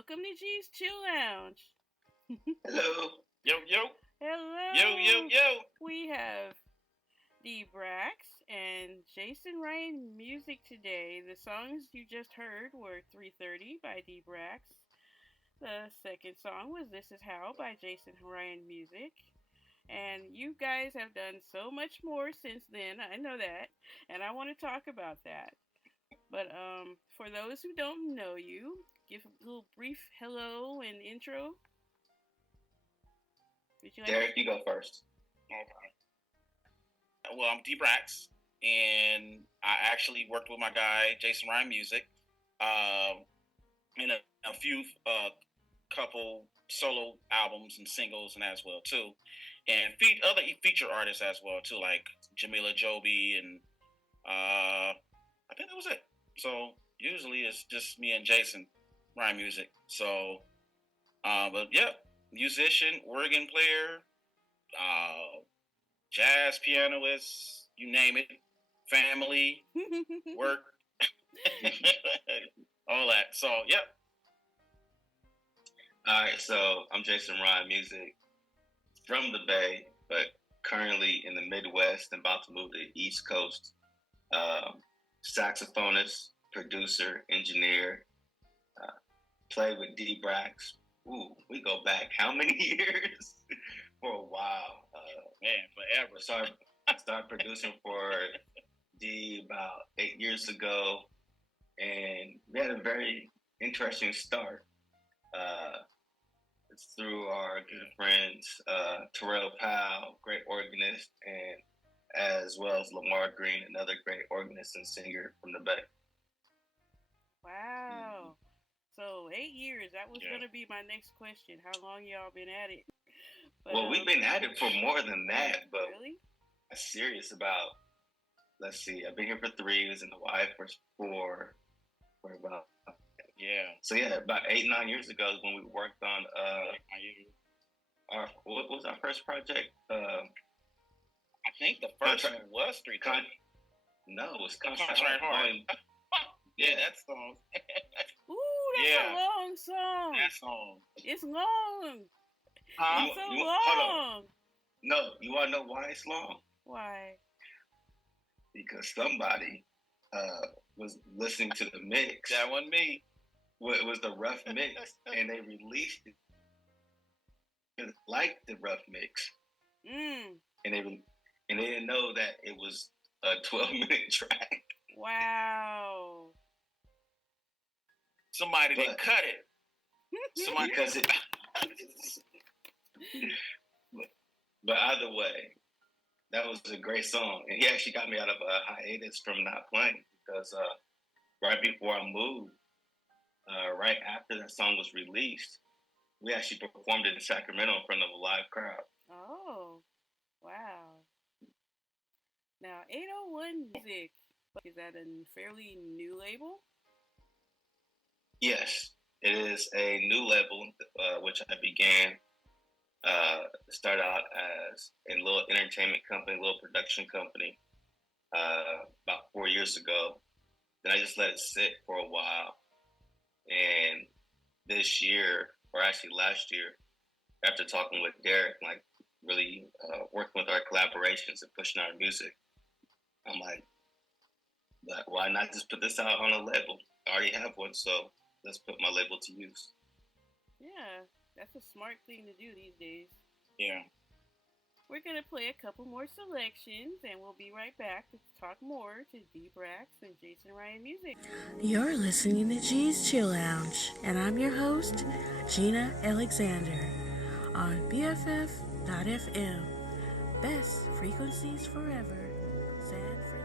Welcome to G's Chill Lounge. Hello. Yo, yo. Hello. Yo, yo, yo. We have D.Brax and jasonryanmusic today. The songs you just heard were 3:30 by D.Brax. The second song was This Is How by jasonryanmusic. And you guys have done so much more since then. I know that. And I want to talk about that. But for those who don't know you, give a little brief hello and intro. Derek, you go first. Okay. Well, I'm D.Brax, and I actually worked with my guy, Jason Ryan Music, in a few couple solo albums and singles and as well, too. And other feature artists as well, too, like Jamila Joby, and I think that was it. So usually it's just me and Jason Ryan Music. So, but yeah, musician, organ player, jazz pianist, you name it, family, work, all that. So, yep. All right, so I'm Jason Ryan Music from the Bay, but currently in the Midwest and about to move to the East Coast. Saxophonist, producer, engineer, play with D.Brax. Ooh, we go back how many years? For a while. Man, forever. Started producing for D about 8 years ago, and we had a very interesting start. It's through our good friends, Terrell Powell, great organist, and as well as Lamar Green, another great organist and singer from the Bay. Wow. So 8 years, that was going to be my next question. How long y'all been at it? But, well, we've been at it for more than that, but really? I'm serious about, let's see, I've been here for 3 years and the wife for 4. For about, So about 8-9 years ago is when we worked on what was our first project? I think the first one was 3:30. No, it was Contract Hard. Yeah, that song. Ooh, that's a long song. That song. It's long. It's so long. No, you want to know why it's long? Why? Because somebody was listening to the mix. That wasn't me. Well, it was the rough mix, and they released it. It liked the rough mix. And they didn't know that it was a 12-minute track. Wow. Somebody didn't cut it. Because it. But either way, that was a great song, and he actually got me out of a hiatus from not playing because right before I moved, right after that song was released, we actually performed it in Sacramento in front of a live crowd. Oh, wow. Now, 801 Music, is that a fairly new label? Yes, it is a new label, which I began, started out as a little entertainment company, a little production company, about 4 years ago. Then I just let it sit for a while. And this year, or actually last year, after talking with Derek, like really working with our collaborations and pushing our music, I'm like, why not just put this out on a label? I already have one, so let's put my label to use. Yeah, that's a smart thing to do these days. Yeah. We're going to play a couple more selections, and we'll be right back to talk more to D.Brax and Jason Ryan Music. You're listening to G's Chill Lounge, and I'm your host, Gina Alexander, on BFF.FM. Best frequencies forever, San Francisco.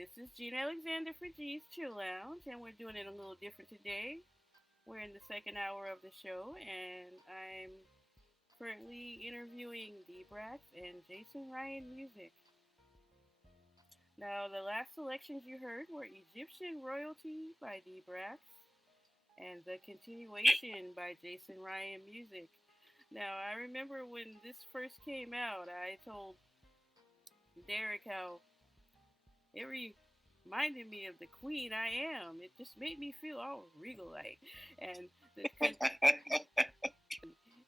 This is Gina Alexander for G's Chill Lounge, and we're doing it a little different today. We're in the second hour of the show, and I'm currently interviewing D.Brax and Jason Ryan Music. Now, the last selections you heard were Egyptian Royalty by D.Brax and The Continuation by Jason Ryan Music. Now, I remember when this first came out, I told Derek how it reminded me of the queen I am. It just made me feel all regal like. And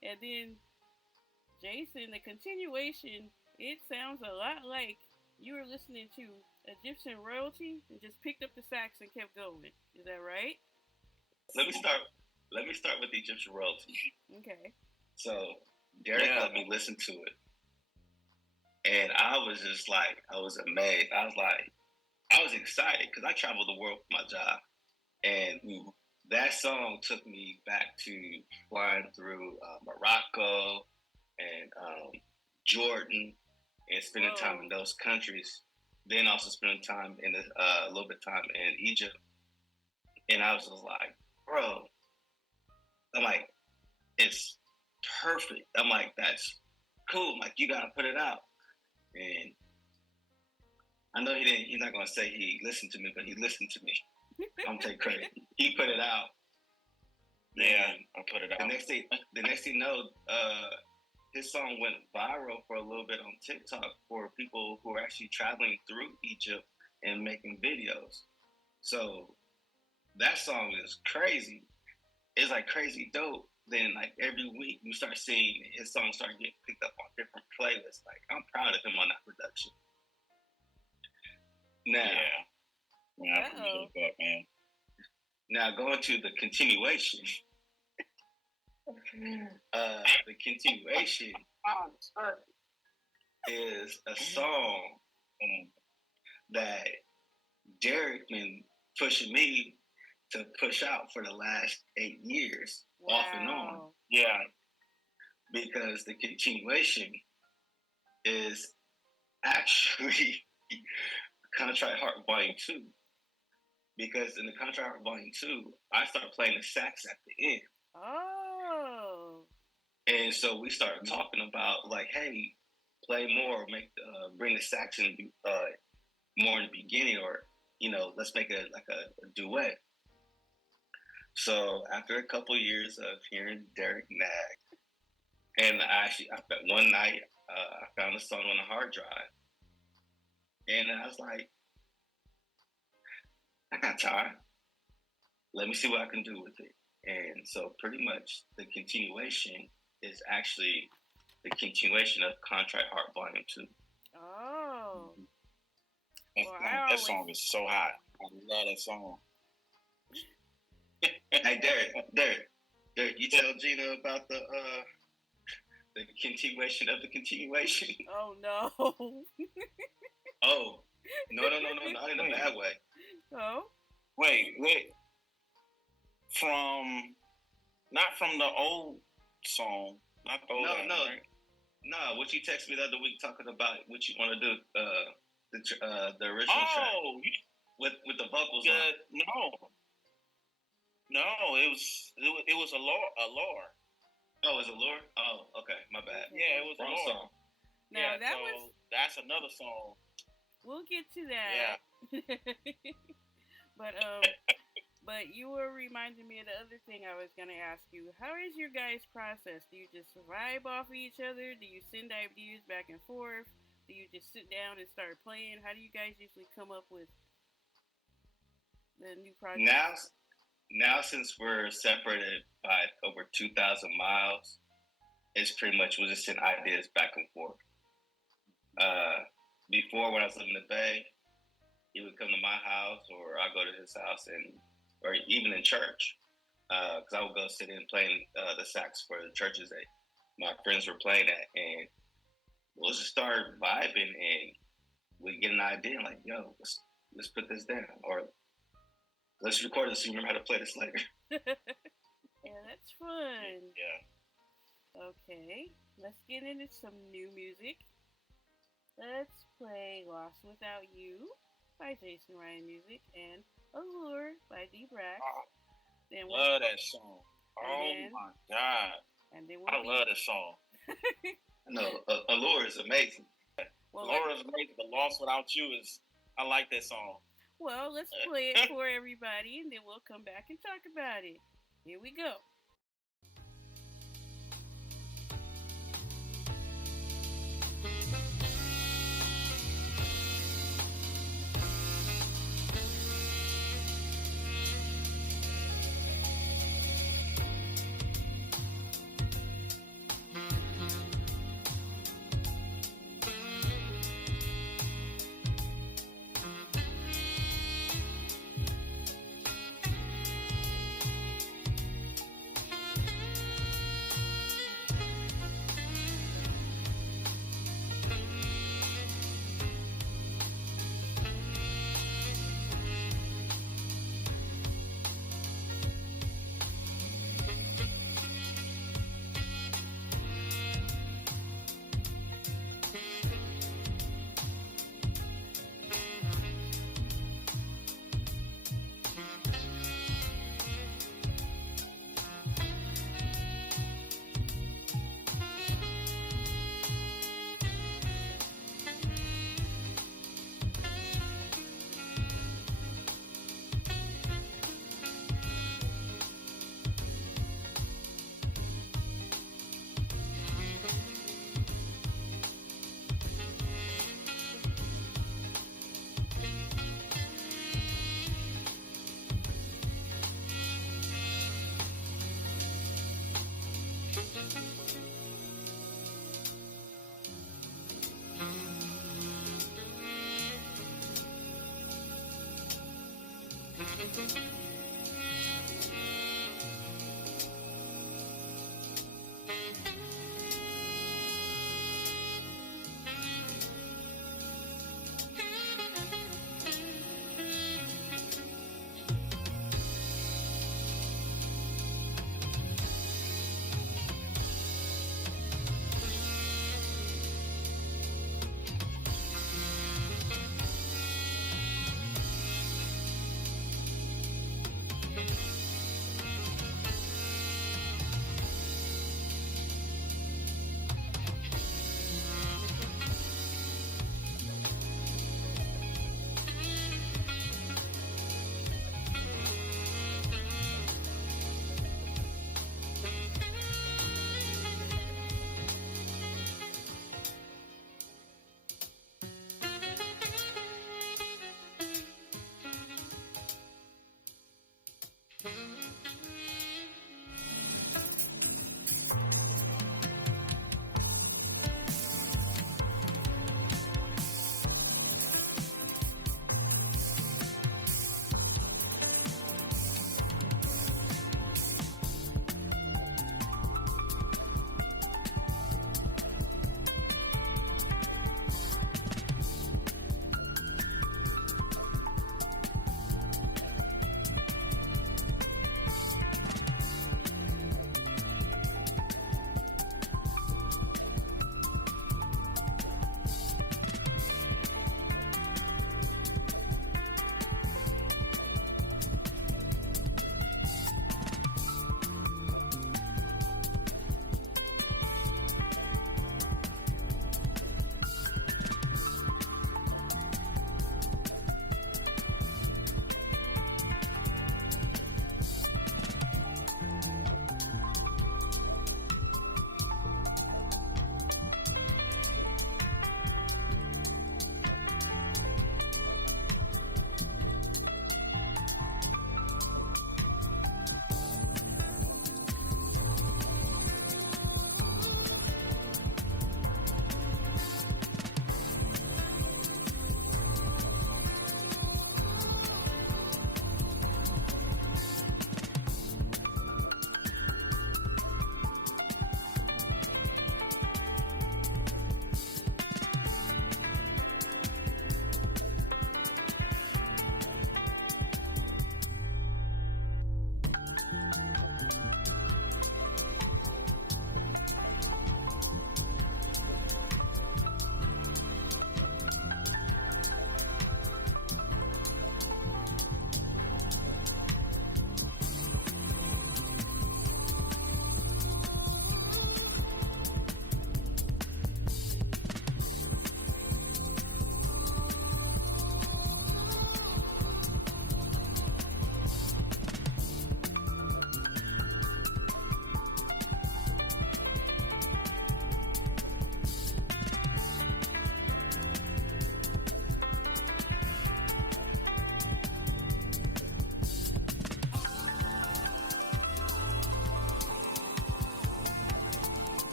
and then Jason, the continuation, it sounds a lot like you were listening to Egyptian Royalty and just picked up the sax and kept going. Is that right? Let me start. Let me start with the Egyptian Royalty. Okay. So Derek let me listen to it, and I was just like, I was amazed. I was excited because I traveled the world for my job, and that song took me back to flying through Morocco and Jordan and spending time in those countries. Then also spending time in a little bit of time in Egypt, and I was just like, bro, I'm like, it's perfect. I'm like, that's cool. I'm like, you gotta put it out. And I know he's not gonna say he listened to me, but he listened to me. I'm taking credit. He put it out. Yeah, I put it out. The next thing you know, his song went viral for a little bit on TikTok for people who are actually traveling through Egypt and making videos. So that song is crazy. It's like crazy dope. Then like every week you start seeing his songs start getting picked up on different playlists. Like I'm proud of him on that production. Now, I appreciate that, man. Now going to the continuation. The continuation is a song that Derek been pushing me to push out for the last 8 years, off and on. Yeah. Because the continuation is actually Contract Heart Volume 2. Because in the Contract Heart Volume 2, I start playing the sax at the end. Oh. And so we started talking about like, hey, play more, bring the sax in more in the beginning, or let's make a duet. So after a couple years of hearing Derek nag, and one night I found the song on a hard drive, and I was like, I got time. Let me see what I can do with it. And so pretty much the continuation is actually the continuation of Contract Heart Volume 2. Oh. That song is so hot. I love that song. Hey, Derek, you tell Gina about the continuation of the continuation. Oh no. Oh, no, not in a bad way. Oh. Wait. Not from the old song. Not the old one, right? No, what you texted me the other week talking about what you want to do, the original track. Oh, with the vocals on. No, it was a lore. Oh, it was a lore? Oh, okay, my bad. Yeah, it was wrong a lore. song. Now that's another song. We'll get to that. Yeah. But you were reminding me of the other thing I was gonna ask you. How is your guys' process? Do you just vibe off of each other? Do you send ideas back and forth? Do you just sit down and start playing? How do you guys usually come up with the new project? Now since we're separated by over 2,000 miles, it's pretty much we'll just send ideas back and forth. Before, when I was living in the Bay, he would come to my house, or I go to his house, or even in church, because I would go sit in playing the sax for the churches that my friends were playing at, and we'll just start vibing, and we get an idea, like, yo, let's put this down, or let's record this so you remember how to play this later. Yeah, that's fun. Yeah. Okay, let's get into some new music. Let's play Lost Without You by Jason Ryan Music, and Allure by D.Brax. Then love that song. Oh then, my God. And then I love this song. No, Allure is amazing. Well, Allure is amazing. The Lost Without You is, I like that song. Well, let's play it for everybody, and then we'll come back and talk about it. Here we go.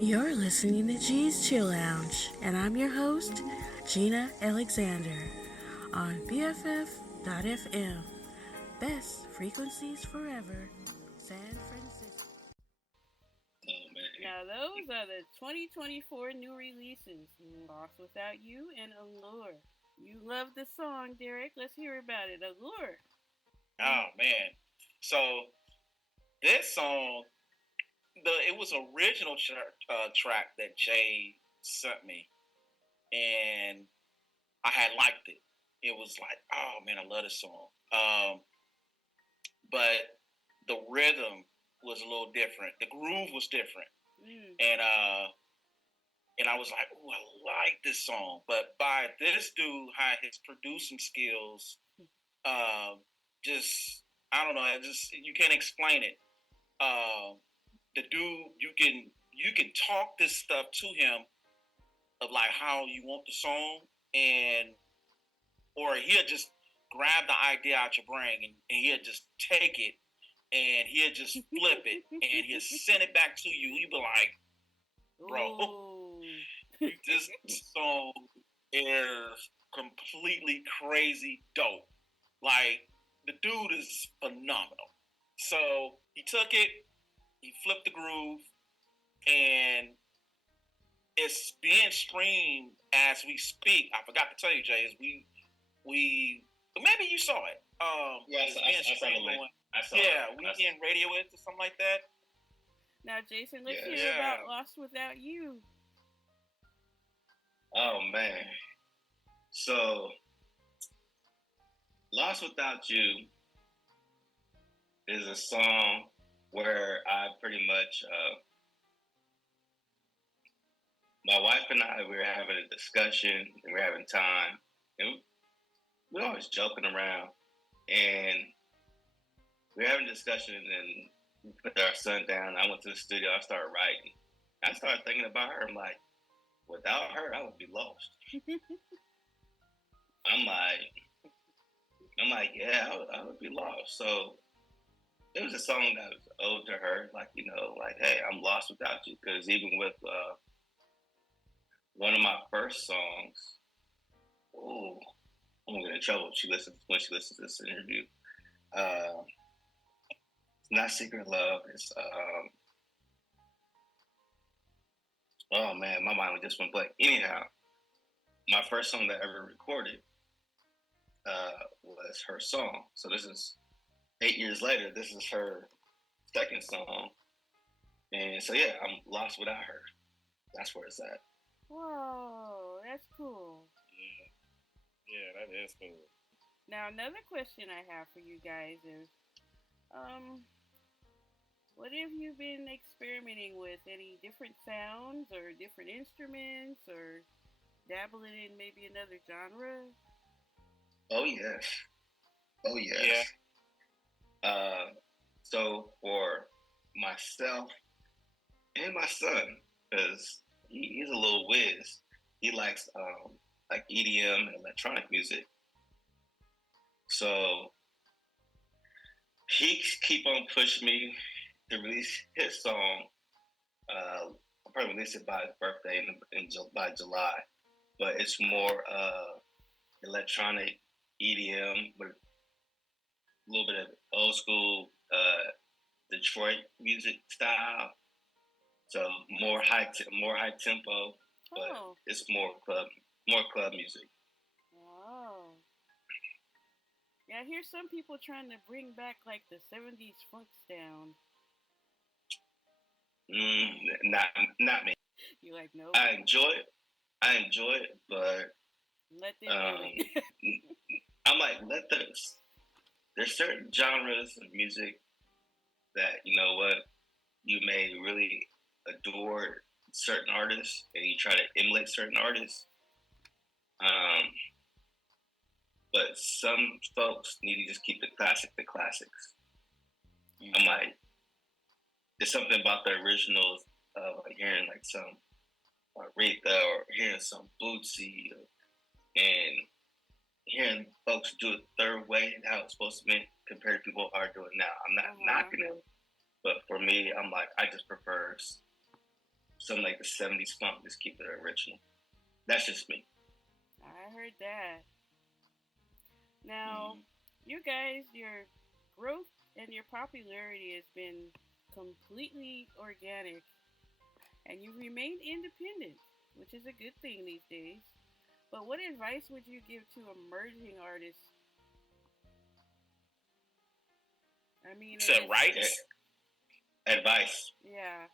You're listening to G's Chill Lounge, and I'm your host, Gina Alexander, on BFF.FM. Best frequencies forever, San Francisco. Oh man. Now, those are the 2024 new releases Lost Without You and Allure. You love the song, Derek. Let's hear about it. Allure. Oh man. So this song, it was original track that Jay sent me, and I had liked it. It was like, oh man, I love this song. But the rhythm was a little different. The groove was different, and I was like, oh, I like this song. But by this dude, how his producing skills, just I don't know, you can't explain it. The dude, you can talk this stuff to him of like how you want the song, or he'll just grab the idea out your brain and he'll just take it and he'll just flip it and he'll send it back to you. You'll be like, bro, this song is completely crazy dope. Like, the dude is phenomenal. So he took it, he flipped the groove, and it's being streamed as we speak. I forgot to tell you, Jay, is we maybe you saw it. Yes, I saw it. We getting radio it or something like that. Now, Jason, let's hear about Lost Without You. Oh man. So Lost Without You is a song where I pretty much my wife and I, we were having a discussion and we were having time, and we were always joking around, and we were having a discussion, and then we put our son down. I went to the studio, I started writing. I started thinking about her. I'm like, without her, I would be lost. I'm like, yeah, I would be lost. So it was a song that was owed to her, like, like, hey, I'm lost without you. Because even with one of my first songs, I'm gonna get in trouble when she listens to this interview. It's not Secret Love. It's oh man, my mind just went blank. Anyhow, my first song that I ever recorded was her song. So this is 8 years later. This is her second song, and so yeah, I'm lost without her. That's where it's at. Whoa, that's cool. Yeah, that is cool. Now, another question I have for you guys is, what have you been experimenting with? Any different sounds or different instruments, or dabbling in maybe another genre? Oh yes. Yeah. So for myself and my son, because he's a little whiz, he likes like EDM and electronic music. So he keep on pushing me to release his song. I'll probably release it by his birthday by July, but it's more electronic EDM with a little bit of old school Detroit music style. So more high tempo, but it's more club music. Oh. Yeah, I hear some people trying to bring back like the 70s funk sound. Not me. You like, no? I enjoy it, but let them do it. I'm like, there's certain genres of music that, you know what, you may really adore certain artists and you try to emulate certain artists. But some folks need to just keep the classics. Mm-hmm. I'm like, there's something about the originals of like hearing like some Aretha or hearing some Bootsy and hearing folks do it their way and how it's supposed to be compared to people are doing now. I'm not knocking them, but for me, I'm like, I just prefer something like the 70s funk, just keep it original. That's just me. I heard that. Now, you guys, your growth and your popularity has been completely organic, and you remained independent, which is a good thing these days. But what advice would you give to emerging artists? I mean, So rights. Advice. Yeah.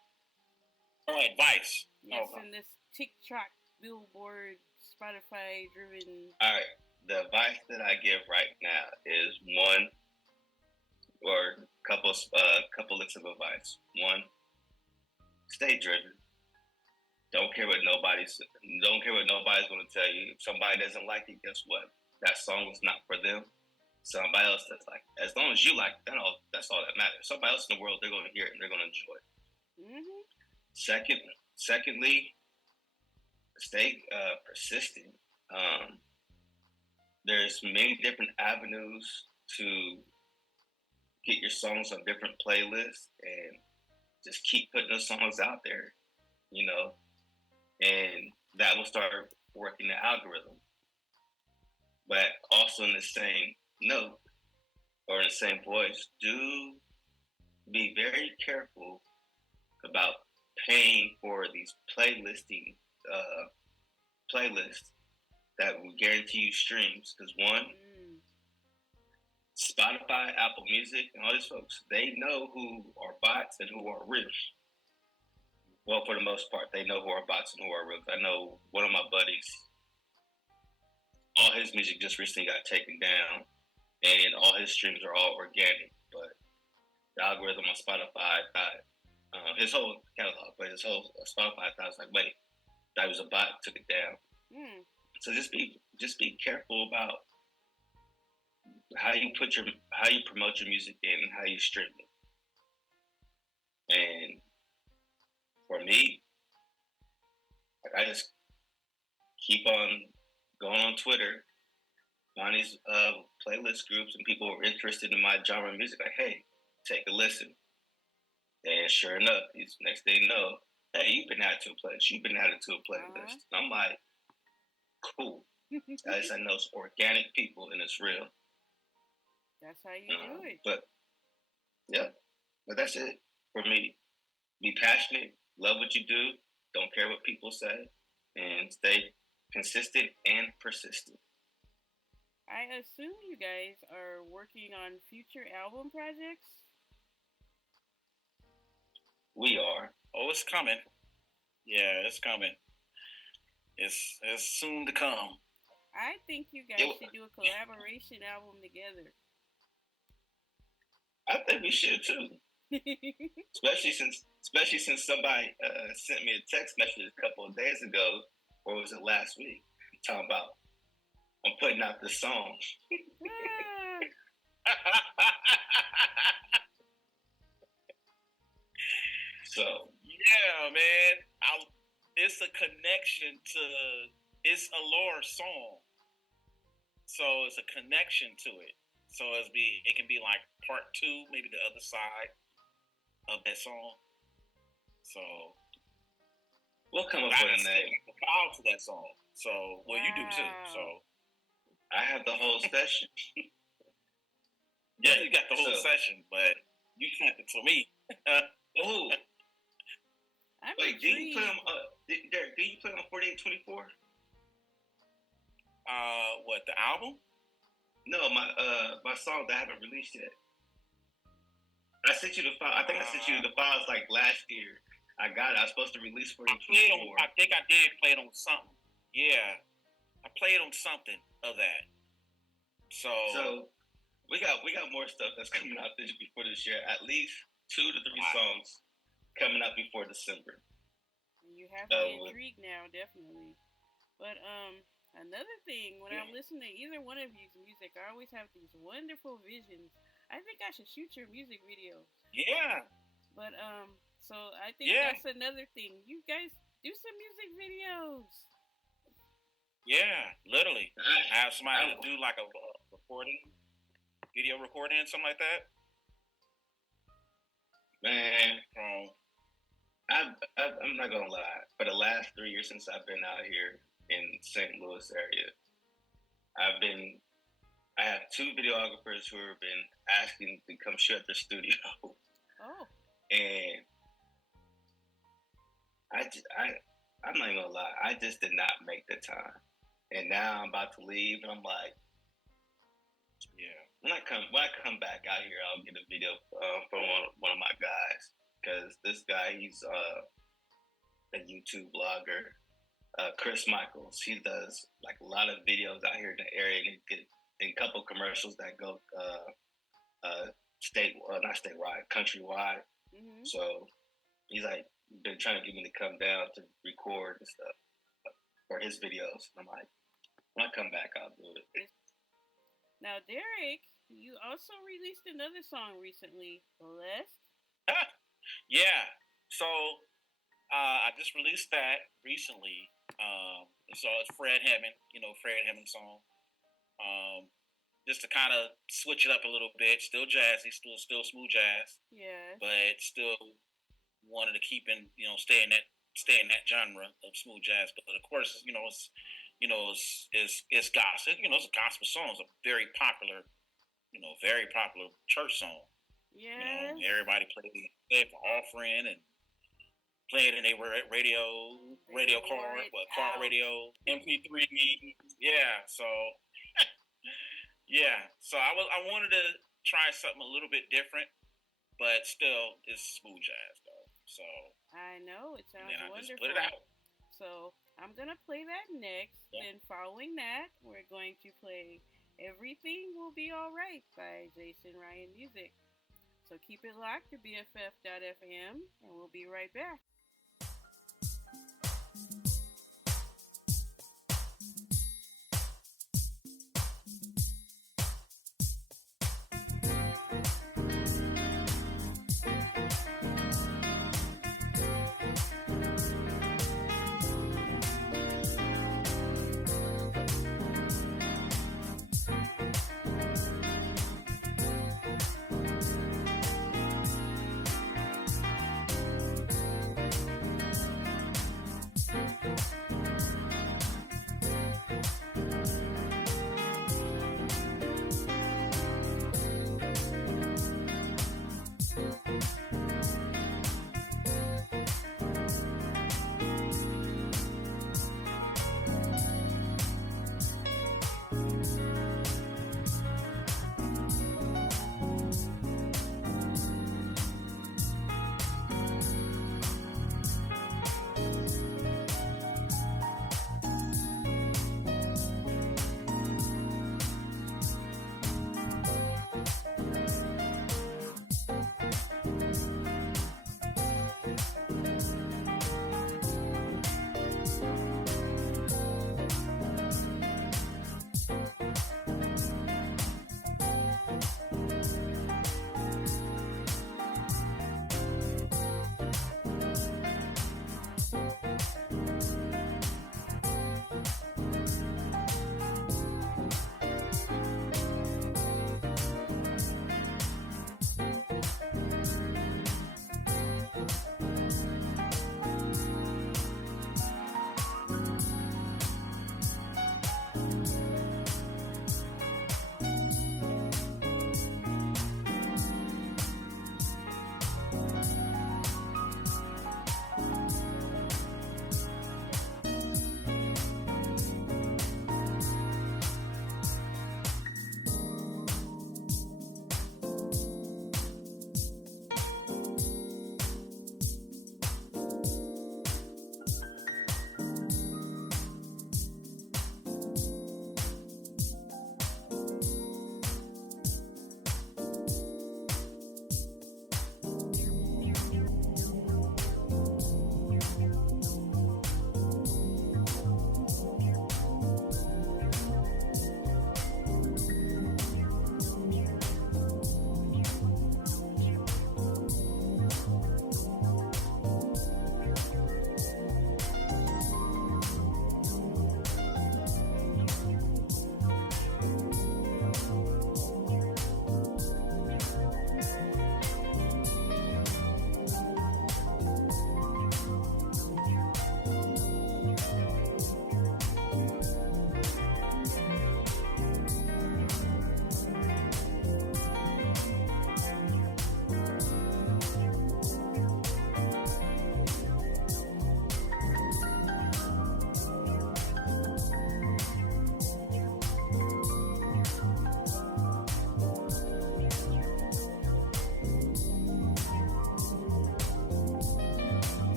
Oh, advice. Yes, Okay. in this TikTok, Billboard, Spotify driven. All right. The advice that I give right now is one, or couple licks of advice. One, stay driven. Don't care what nobody's going to tell you. If somebody doesn't like it, guess what? That song was not for them. Somebody else that's like, as long as you like it, that's all that matters. Somebody else in the world, they're going to hear it and they're going to enjoy it. Mm-hmm. Secondly, stay persistent. There's many different avenues to get your songs on different playlists, and just keep putting those songs out there, and that will start working the algorithm. But also in the same note, or in the same voice, do be very careful about paying for these playlists that will guarantee you streams. Because one, Spotify, Apple Music, and all these folks, they know who are bots and who are real. Well, for the most part, they know who are bots and who are real. I know one of my buddies, all his music just recently got taken down, and all his streams are all organic. But the algorithm on Spotify thought his whole catalog, but his whole Spotify thought was like, wait, that was a bot, took it down. So just be careful about how you promote your music and how you stream it. And for me, I just keep on going on Twitter, find these playlist groups, and people who are interested in my genre of music. Like, hey, take a listen. And sure enough, next thing you know, hey, you've been added to a playlist. You've been added to a playlist. And I'm like, cool. I know it's organic people and it's real. That's how you do it. But yeah, but that's it for me. Be passionate, love what you do, don't care what people say, and stay consistent and persistent. I assume you guys are working on future album projects? We are. Oh, it's coming. Yeah, it's coming. It's soon to come. I think you guys should do a collaboration album together. I think we should too. especially since somebody sent me a text message a couple of days ago, or was it last week, talking about I'm putting out this song. So yeah, man, it's a connection to. It's a lower song, so it's a connection to it. So it can be like part 2, maybe the other side of that song. So we'll come up with a name. The file to that song. So you do too. So I have the whole session. Yeah, you got the whole session, but you sent it to me. Oh. Wait, did you play on Derek? Did you play on 4824? What, the album? No, my song that I haven't released yet. I sent you the file. I think I sent you the files like last year. I got it. I was supposed to release 4824. I think I did play it on something. Yeah, I played on something of that. So we got more stuff that's coming out before this year. At least 2 to 3 songs coming out before December. You have me intrigued now, definitely. But another thing, when I'm listening to either one of you's music, I always have these wonderful visions. I think I should shoot your music videos. Yeah. But so I think that's another thing. You guys do some music videos. Yeah, literally. I have somebody to do like a video recording, something like that. Man, I'm not gonna lie. For the last 3 years since I've been out here in St. Louis area, I've been. I have two videographers who have been asking to come shoot at the studio. Oh. And I'm not even gonna lie. I just did not make the time, and now I'm about to leave, and I'm like, Yeah. when I come back out here, I'll get a video from one of my guys, because this guy, he's a YouTube blogger, Chris Michaels. He does like a lot of videos out here in the area, and he get in a couple commercials that go not statewide, countrywide. Mm-hmm. So he's like been trying to get me to come down to record and stuff for his videos. I'm like, when I come back, I'll do it. Now, Derek, you also released another song recently, Blessed. Yeah. So I just released that recently. So it's Fred Hammond, Fred Hammond song. Just to kind of switch it up a little bit, still jazzy, still smooth jazz. Yeah. But still wanted to keep in, stay in that genre of smooth jazz. But of course, it's gospel. It's a gospel song. It's a very popular church song. Yeah. Everybody played it for offering and played it in their radio car radio, MP3. Yeah. So yeah. So I wanted to try something a little bit different, but still it's smooth jazz though. So I know it sounds I wonderful. just put it out. So I'm gonna play that next. Yeah. Then following that, we're going to play "Everything Will Be Alright" by Jason Ryan Music. So keep it locked to BFF.FM, and we'll be right back.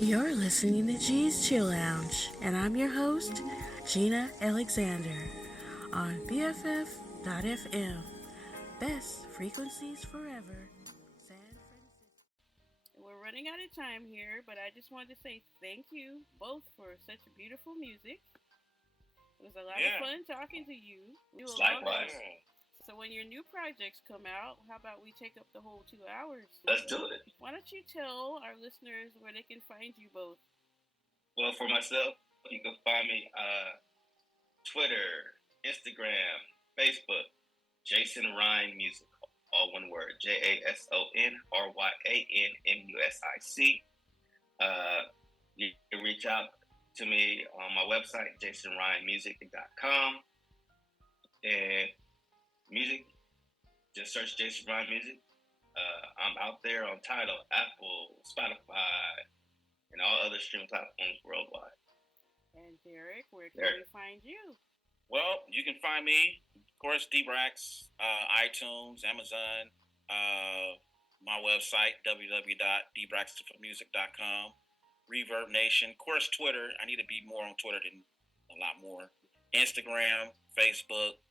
You're listening to G's Chill Lounge, and I'm your host, Gina Alexander, on BFF.FM. Best frequencies forever, San Francisco. We're running out of time here, but I just wanted to say thank you both for such beautiful music. It was a lot of fun talking to you. Likewise. So when your new projects come out, how about we take up the whole 2 hours? Let's do it. Why don't you tell our listeners where they can find you both? Well, for myself, you can find me Twitter, Instagram, Facebook, Jason Ryan Music, all one word, JasonRyanmusic. You can reach out to me on my website, jasonryanmusic.com. And music, just search Jason Ryan Music. I'm out there on Tidal, Apple, Spotify, and all other streaming platforms worldwide. And Derek, where can we find you? Well, you can find me, of course, D.Brax, iTunes, Amazon, my website, www.dbraxmusic.com, Reverb Nation, of course, Twitter. I need to be more on Twitter than a lot more. Instagram, Facebook,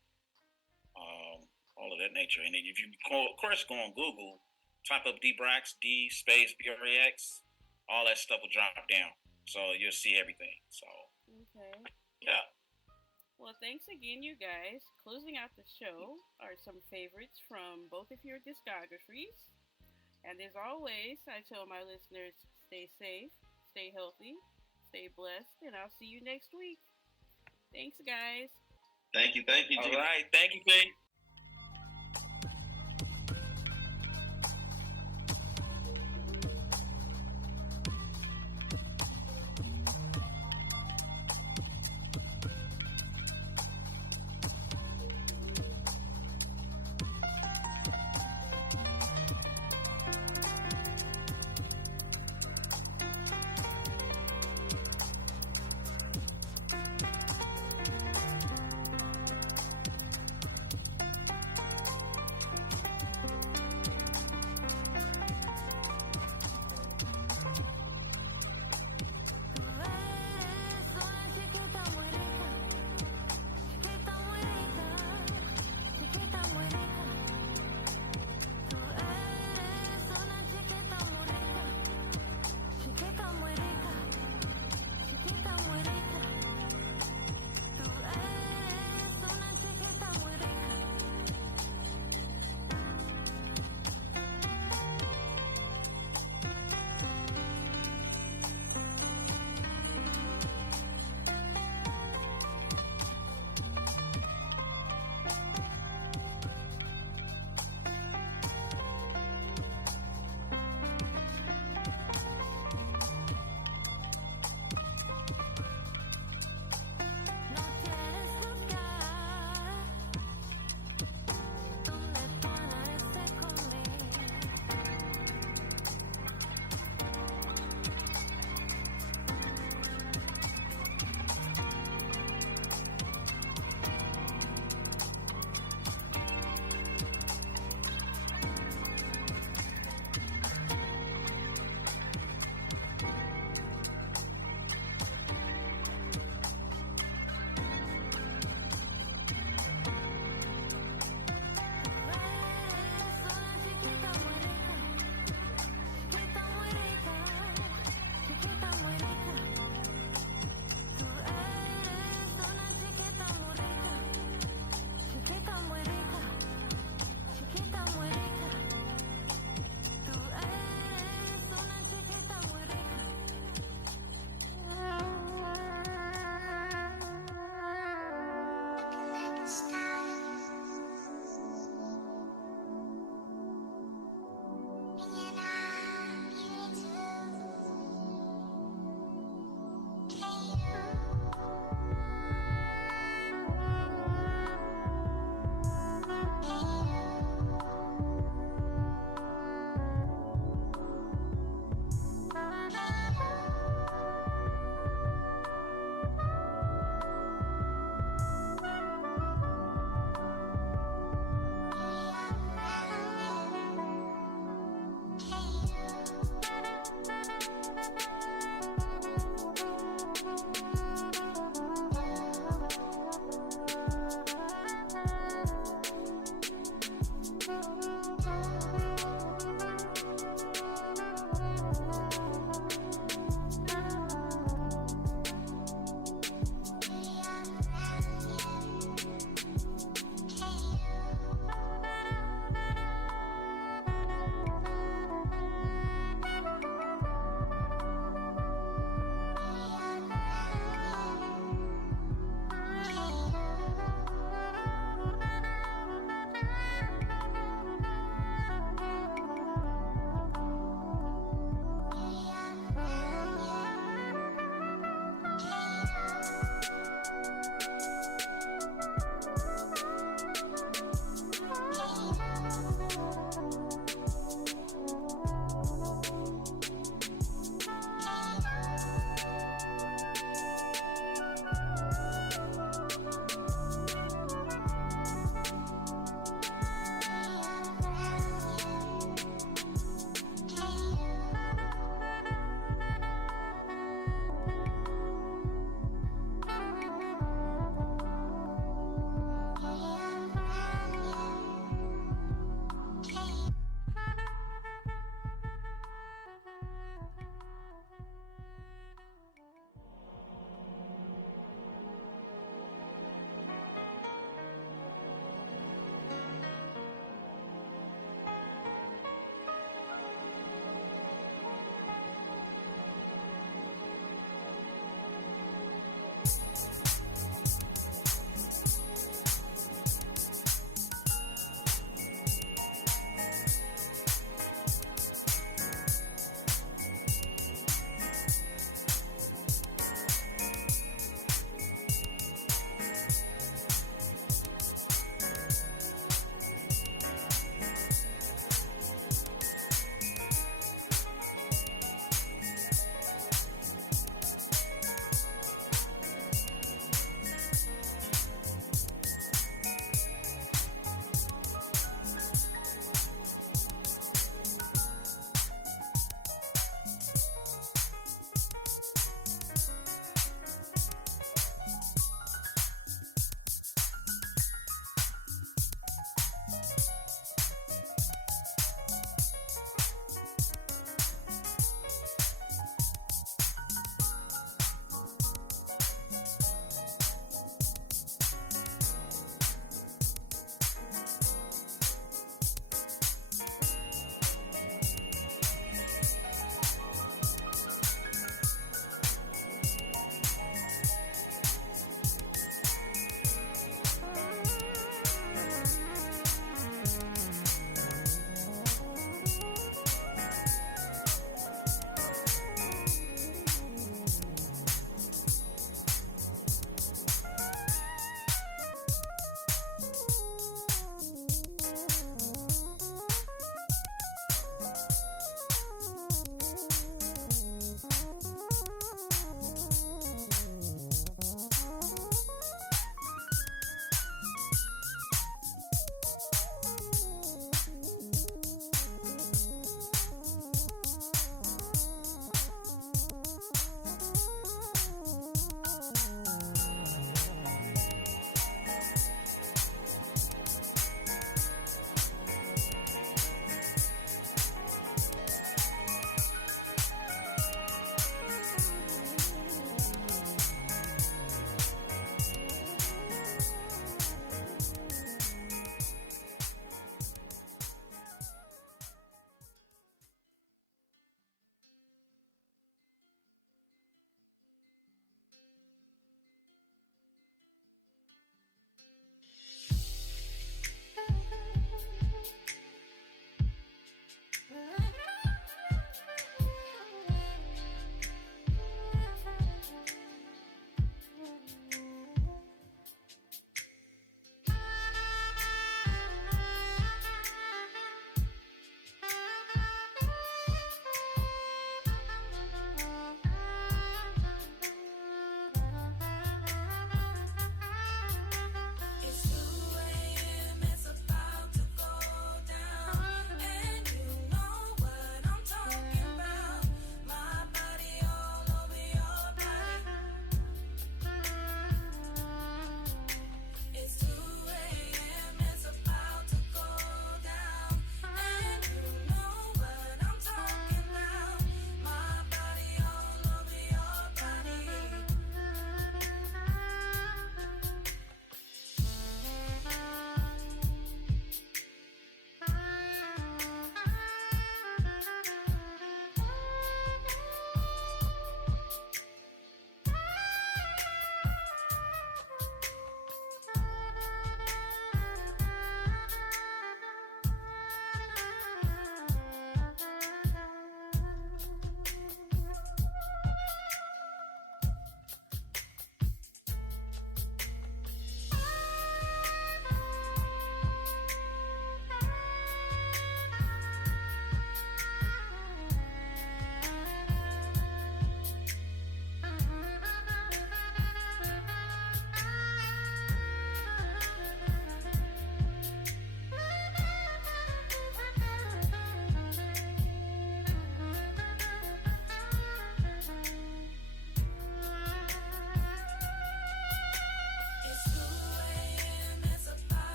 all of that nature. And then if you, of course, go on Google, type up D.Brax, D space B-R-A-X, all that stuff will drop down. So you'll see everything. So, okay. Yeah. Well, thanks again, you guys. Closing out the show are some favorites from both of your discographies. And as always, I tell my listeners, stay safe, stay healthy, stay blessed, and I'll see you next week. Thanks, guys. Thank you, All right. Thank you, Jay.